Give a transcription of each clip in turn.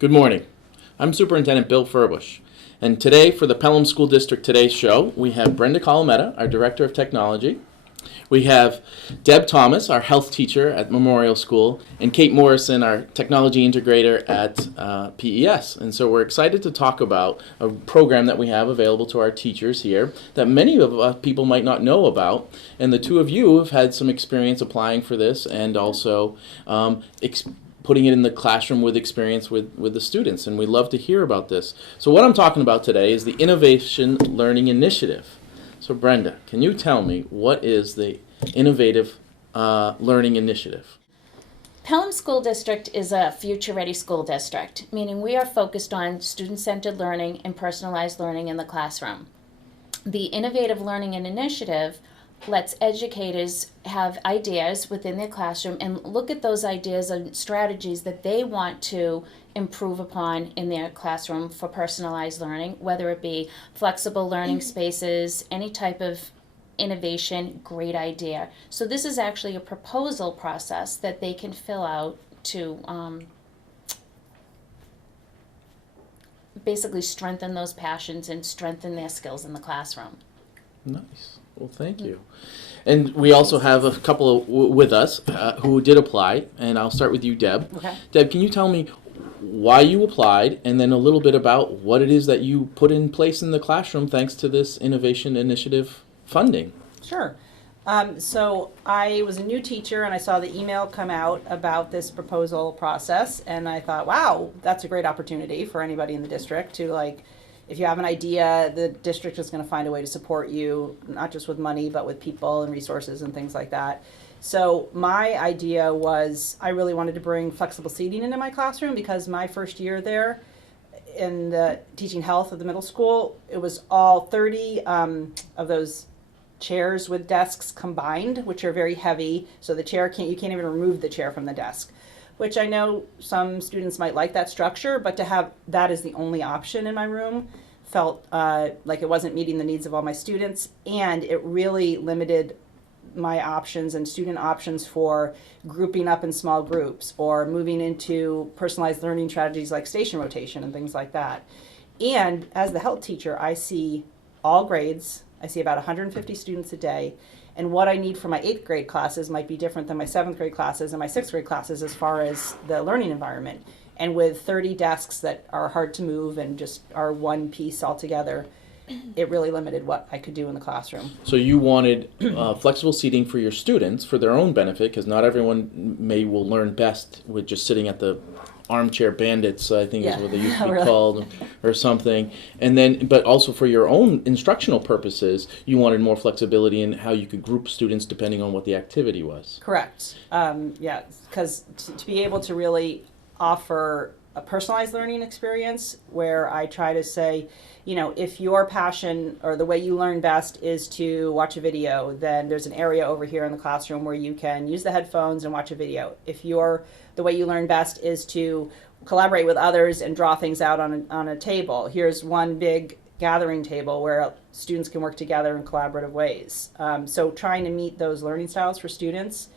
Good morning. I'm Superintendent Bill Furbush, and today for the Pelham School District Today show, we have Brenda Colometta, our Director of Technology. We have Deb Thomas, our health teacher at Memorial School, and Kate Morrison, our technology integrator at PES. And so we're excited to talk about a program that we have available to our teachers here that many of us people might not know about. And the two of you have had some experience applying for this and also putting it in the classroom with experience with the students. And we love to hear about this. So what I'm talking about today is the Innovation Learning Initiative. So Brenda, can you tell me what is the Innovative Learning Initiative? Pelham School District is a future-ready school district, meaning we are focused on student-centered learning and personalized learning in the classroom. The Innovative Learning Initiative lets educators have ideas within their classroom and look at those ideas and strategies that they want to improve upon in their classroom for personalized learning, whether it be flexible learning spaces, any type of innovation, great idea. So this is actually a proposal process that they can fill out to basically strengthen those passions and strengthen their skills in the classroom. Nice. Well, thank you. And we also have a couple with us who did apply, and I'll start with you, Deb. Okay. Deb, can you tell me why you applied and then a little bit about what it is that you put in place in the classroom thanks to this Innovation Initiative funding? Sure. So I was a new teacher and I saw the email come out about this proposal process, and I thought, wow, that's a great opportunity for anybody in the district to, if you have an idea, the district is going to find a way to support you, not just with money, but with people and resources and things like that. So my idea was I really wanted to bring flexible seating into my classroom because my first year there in the teaching health of the middle school, it was all 30 of those chairs with desks combined, which are very heavy. So you can't even remove the chair from the desk, which I know some students might like that structure, but to have that as the only option in my room felt like it wasn't meeting the needs of all my students, and it really limited my options and student options for grouping up in small groups or moving into personalized learning strategies like station rotation and things like that. And as the health teacher, I see all grades. I see about 150 students a day. And what I need for my 8th grade classes might be different than my 7th grade classes and my 6th grade classes as far as the learning environment. And with 30 desks that are hard to move and just are one piece altogether, it really limited what I could do in the classroom. So you wanted flexible seating for your students for their own benefit, because not everyone will learn best with just sitting at the armchair bandits, I think is what they used to be really called, or something. And then, but also for your own instructional purposes, you wanted more flexibility in how you could group students depending on what the activity was. Correct. Because to be able to really offer a personalized learning experience where I try to say, if your passion or the way you learn best is to watch a video, then there's an area over here in the classroom where you can use the headphones and watch a video. If the way you learn best is to collaborate with others and draw things out on a table, here's one big gathering table where students can work together in collaborative ways. So trying to meet those learning styles for students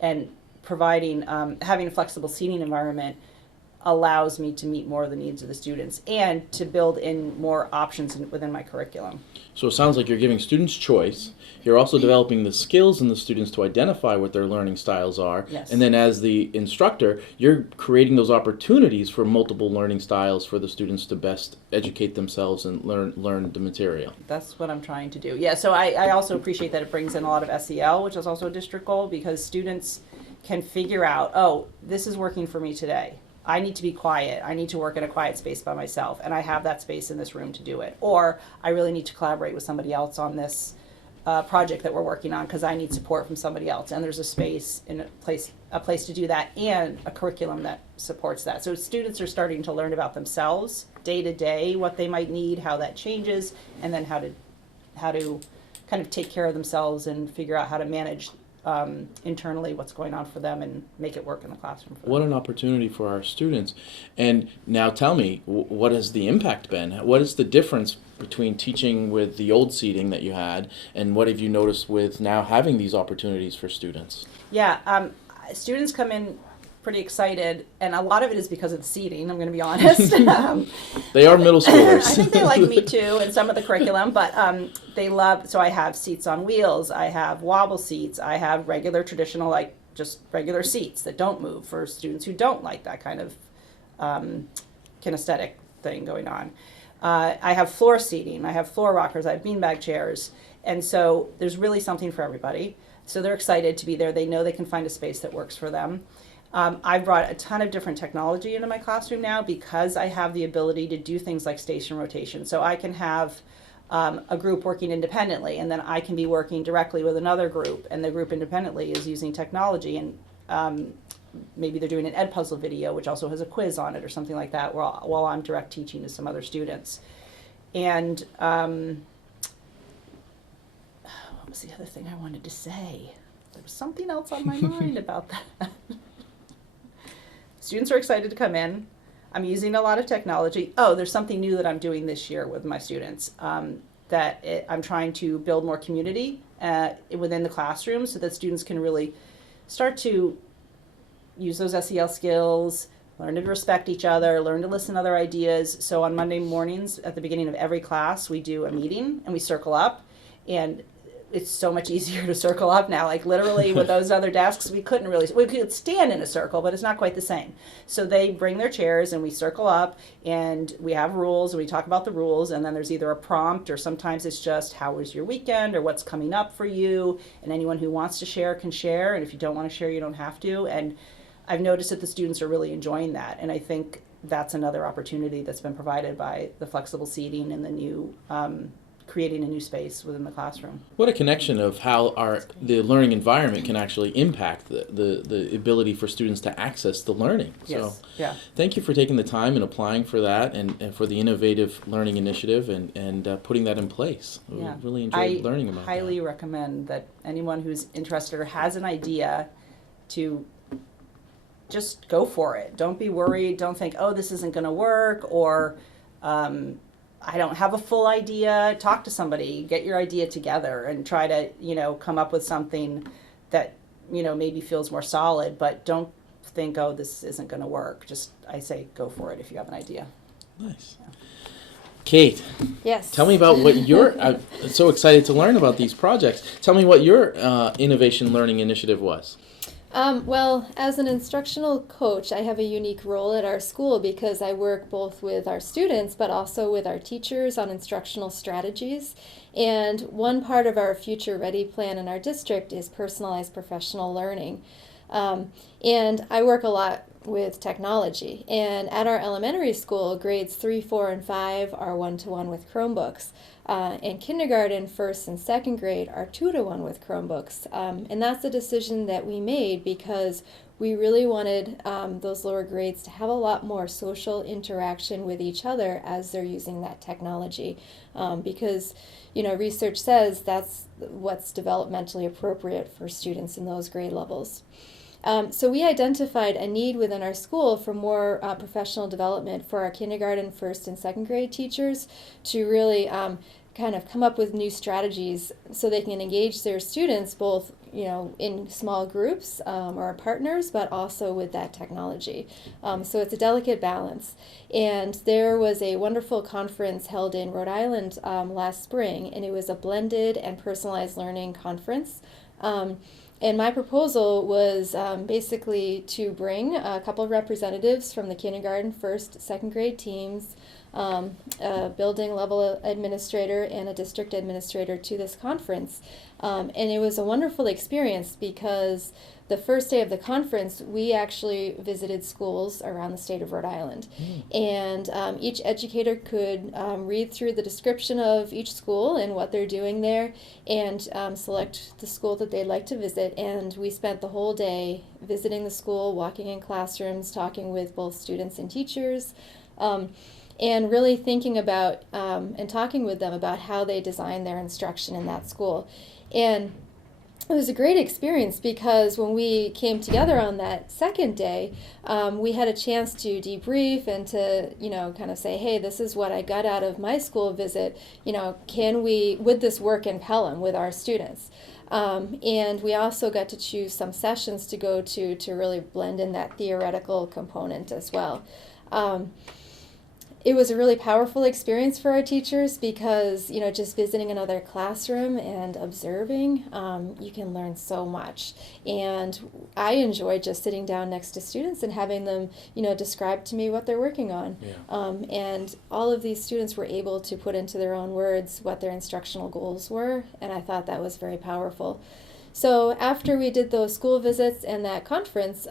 and providing, having a flexible seating environment allows me to meet more of the needs of the students and to build in more options within my curriculum. So it sounds like you're giving students choice. You're also developing the skills in the students to identify what their learning styles are. Yes. And then as the instructor, you're creating those opportunities for multiple learning styles for the students to best educate themselves and learn the material. That's what I'm trying to do. Yeah, so I also appreciate that it brings in a lot of SEL, which is also a district goal, because students can figure out, oh, this is working for me today. I need to be quiet. I need to work in a quiet space by myself, and I have that space in this room to do it. Or I really need to collaborate with somebody else on this project that we're working on because I need support from somebody else. And there's a space in a place to do that, and a curriculum that supports that. So students are starting to learn about themselves day to day, what they might need, how that changes, and then how to kind of take care of themselves and figure out how to manage internally what's going on for them and make it work in the classroom for them. What an opportunity for our students. And now tell me, what has the impact been? What is the difference between teaching with the old seating that you had, and what have you noticed with now having these opportunities for students? Yeah, students come in pretty excited, and a lot of it is because of the seating, I'm going to be honest. They are middle schoolers. I think they like me too, and some of the curriculum, but they love, so I have seats on wheels, I have wobble seats, I have regular traditional, like just regular seats that don't move for students who don't like that kind of kinesthetic thing going on. I have floor seating, I have floor rockers, I have beanbag chairs, and so there's really something for everybody. So they're excited to be there. They know they can find a space that works for them. I brought a ton of different technology into my classroom now because I have the ability to do things like station rotation. So I can have a group working independently, and then I can be working directly with another group, and the group independently is using technology, and maybe they're doing an Edpuzzle video, which also has a quiz on it or something like that, while I'm direct teaching to some other students. And what was the other thing I wanted to say? There was something else on my mind about that. Students are excited to come in. I'm using a lot of technology. Oh, there's something new that I'm doing this year with my students. I'm trying to build more community within the classroom so that students can really start to use those SEL skills, learn to respect each other, learn to listen to other ideas. So on Monday mornings at the beginning of every class, we do a meeting and we circle up, and it's so much easier to circle up now. Like literally with those other desks, we could stand in a circle, but it's not quite the same. So they bring their chairs and we circle up, and we have rules and we talk about the rules, and then there's either a prompt, or sometimes it's just how was your weekend or what's coming up for you, and anyone who wants to share can share, and if you don't want to share, you don't have to. And I've noticed that the students are really enjoying that, and I think that's another opportunity that's been provided by the flexible seating and the new creating a new space within the classroom. What a connection of how the learning environment can actually impact the ability for students to access the learning. Yes. So Yeah. thank you for taking the time and applying for that, and for the innovative learning initiative, and putting that in place. Yeah. We really enjoyed learning about I highly that. recommend that anyone who's interested or has an idea to just go for it. Don't be worried. Don't think, oh, this isn't going to work, or I don't have a full idea. Talk to somebody, get your idea together, and try to, come up with something that, maybe feels more solid, but don't think, oh, this isn't going to work. Just, I say, go for it if you have an idea. Nice. Kate, Yes. tell me about what I'm so excited to learn about these projects. Tell me what your innovation learning initiative was. Well, as an instructional coach, I have a unique role at our school because I work both with our students but also with our teachers on instructional strategies. And one part of our Future Ready plan in our district is personalized professional learning. And I work a lot with technology. And at our elementary school, grades 3, 4, and 5 are one-to-one with Chromebooks. And kindergarten, first and second grade are 2-to-1 with Chromebooks. And that's a decision that we made because we really wanted those lower grades to have a lot more social interaction with each other as they're using that technology. Because, research says that's what's developmentally appropriate for students in those grade levels. So we identified a need within our school for more professional development for our kindergarten, first and second grade teachers to really kind of come up with new strategies so they can engage their students both, in small groups or partners, but also with that technology. So it's a delicate balance. And there was a wonderful conference held in Rhode Island last spring, and it was a blended and personalized learning conference. And my proposal was basically to bring a couple of representatives from the kindergarten, first, second grade teams, a building level administrator and a district administrator to this conference. And it was a wonderful experience because the first day of the conference, we actually visited schools around the state of Rhode Island. And each educator could read through the description of each school and what they're doing there and select the school that they'd like to visit. And we spent the whole day visiting the school, walking in classrooms, talking with both students and teachers, and really thinking about and talking with them about how they design their instruction in that school. And It was a great experience because when we came together on that second day, we had a chance to debrief and to, kind of say, hey, this is what I got out of my school visit. Would this work in Pelham with our students? And we also got to choose some sessions to go to really blend in that theoretical component as well. It was a really powerful experience for our teachers because, just visiting another classroom and observing, you can learn so much. And I enjoyed just sitting down next to students and having them, describe to me what they're working on. Yeah. And all of these students were able to put into their own words what their instructional goals were, and I thought that was very powerful. So after we did those school visits and that conference,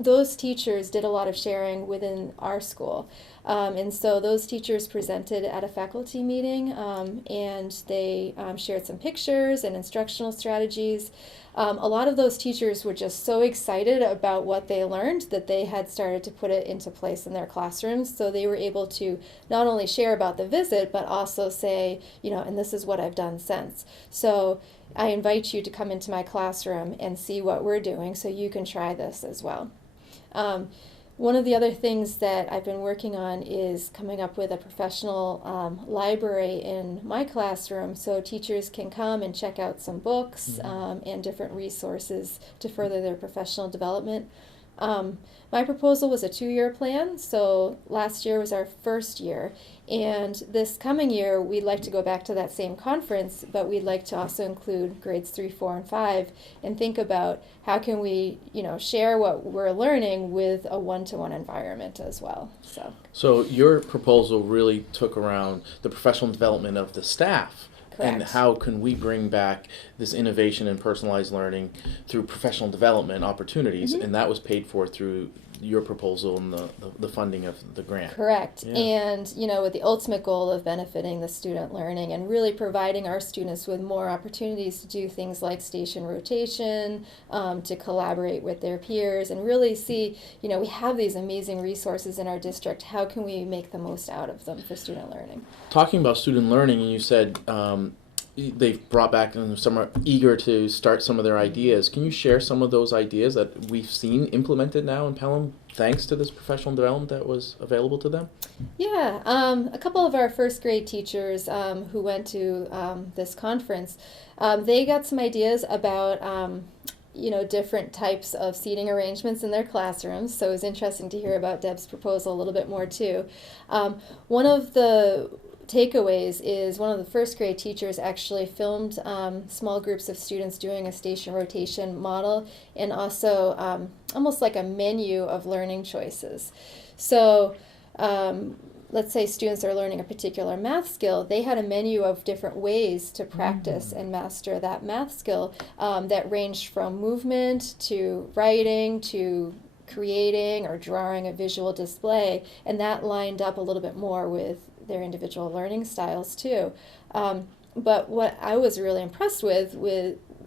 those teachers did a lot of sharing within our school. And so those teachers presented at a faculty meeting, and they shared some pictures and instructional strategies. A lot of those teachers were just so excited about what they learned that they had started to put it into place in their classrooms. So they were able to not only share about the visit, but also say, and this is what I've done since. So I invite you to come into my classroom and see what we're doing so you can try this as well. One of the other things that I've been working on is coming up with a professional library in my classroom so teachers can come and check out some books and different resources to further their professional development. My proposal was a 2-year plan, so last year was our first year, and this coming year we'd like to go back to that same conference, but we'd like to also include grades 3, 4, and 5 and think about how can we, share what we're learning with a one-to-one environment as well. So your proposal really took around the professional development of the staff. Correct. And how can we bring back this innovation and personalized learning through professional development opportunities? And that was paid for through your proposal and the funding of the grant. Correct. Yeah. And, with the ultimate goal of benefiting the student learning and really providing our students with more opportunities to do things like station rotation, to collaborate with their peers and really see, we have these amazing resources in our district. How can we make the most out of them for student learning? Talking about student learning, and you said they've brought back and some are eager to start some of their ideas. Can you share some of those ideas that we've seen implemented now in Pelham thanks to this professional development that was available to them? Yeah, a couple of our first grade teachers who went to this conference, they got some ideas about different types of seating arrangements in their classrooms. So it was interesting to hear about Deb's proposal a little bit more too. One of the takeaways is one of the first grade teachers actually filmed small groups of students doing a station rotation model and also almost like a menu of learning choices. So let's say students are learning a particular math skill, they had a menu of different ways to practice and master that math skill that ranged from movement to writing to creating or drawing a visual display, and that lined up a little bit more with their individual learning styles too. But what I was really impressed with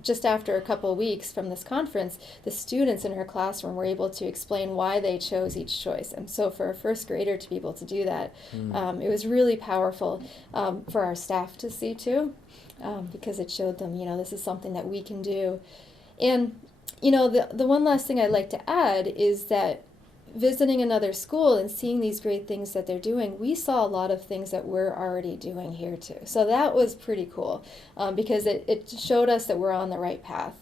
just after a couple of weeks from this conference, the students in her classroom were able to explain why they chose each choice. And so for a first grader to be able to do that, it was really powerful for our staff to see too, because it showed them, this is something that we can do. And, the one last thing I'd like to add is that visiting another school and seeing these great things that they're doing, we saw a lot of things that we're already doing here too. So that was pretty cool because it showed us that we're on the right path.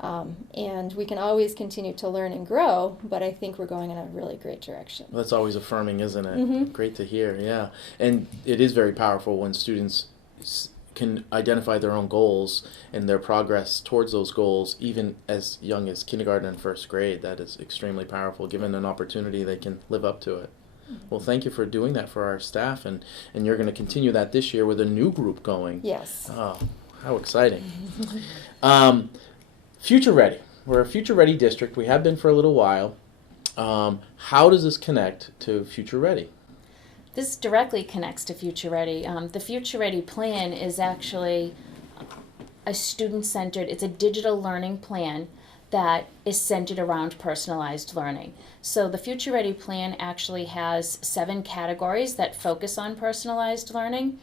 And we can always continue to learn and grow, but I think we're going in a really great direction. That's always affirming, isn't it? Great to hear, yeah. And it is very powerful when students can identify their own goals and their progress towards those goals, even as young as kindergarten and first grade. That is extremely powerful. Given an opportunity, they can live up to it. Well, thank you for doing that for our staff, and you're going to continue that this year with a new group going. Yes. Oh, how exciting. Future Ready. We're a Future Ready district. We have been for a little while. How does this connect to Future Ready? This directly connects to Future Ready. The Future Ready plan is actually a student-centered, it's a digital learning plan that is centered around personalized learning. So the Future Ready plan actually has 7 categories that focus on personalized learning: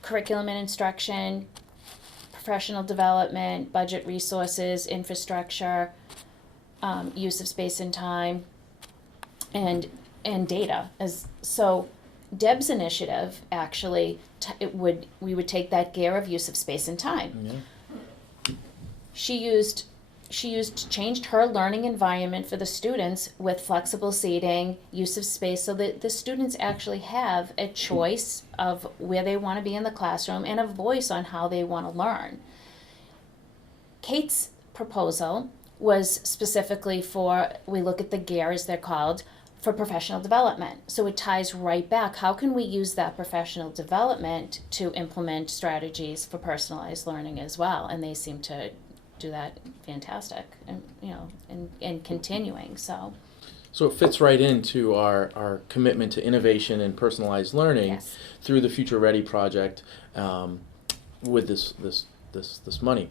curriculum and instruction, professional development, budget resources, infrastructure, use of space and time, and data. So Deb's initiative actually we would take that gear of use of space and time. Yeah. Changed her learning environment for the students with flexible seating, use of space, so that the students actually have a choice of where they want to be in the classroom and a voice on how they want to learn. Kate's proposal was specifically we look at the gear, as they're called, for professional development. So it ties right back. How can we use that professional development to implement strategies for personalized learning as well? And they seem to do that fantastic, and and continuing. So it fits right into our commitment to innovation and personalized learning yes. through the Future Ready project with this money.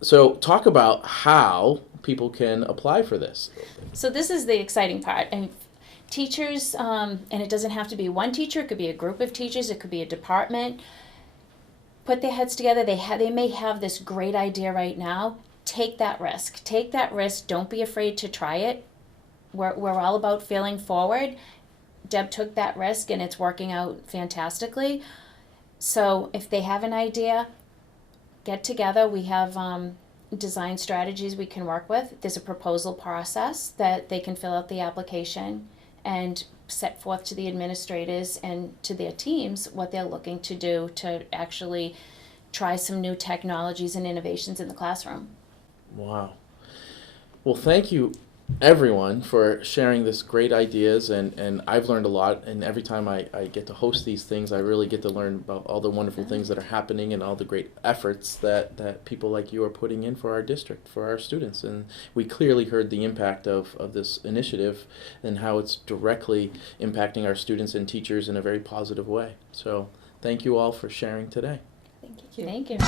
So talk about how people can apply for this. So this is the exciting part. And teachers, and it doesn't have to be one teacher, it could be a group of teachers, it could be a department, put their heads together. They may have this great idea right now. Take that risk. Take that risk. Don't be afraid to try it. We're all about failing forward. Deb took that risk and it's working out fantastically. So if they have an idea, get together. We have design strategies we can work with. There's a proposal process that they can fill out the application and set forth to the administrators and to their teams what they're looking to do to actually try some new technologies and innovations in the classroom. Wow. Well, thank you, everyone, for sharing this great ideas, and I've learned a lot, and every time I get to host these things, I really get to learn about all the wonderful things that are happening and all the great efforts that people like you are putting in for our district, for our students. And we clearly heard the impact of this initiative and how it's directly impacting our students and teachers in a very positive way. So thank you all for sharing today. Thank you. Thank you.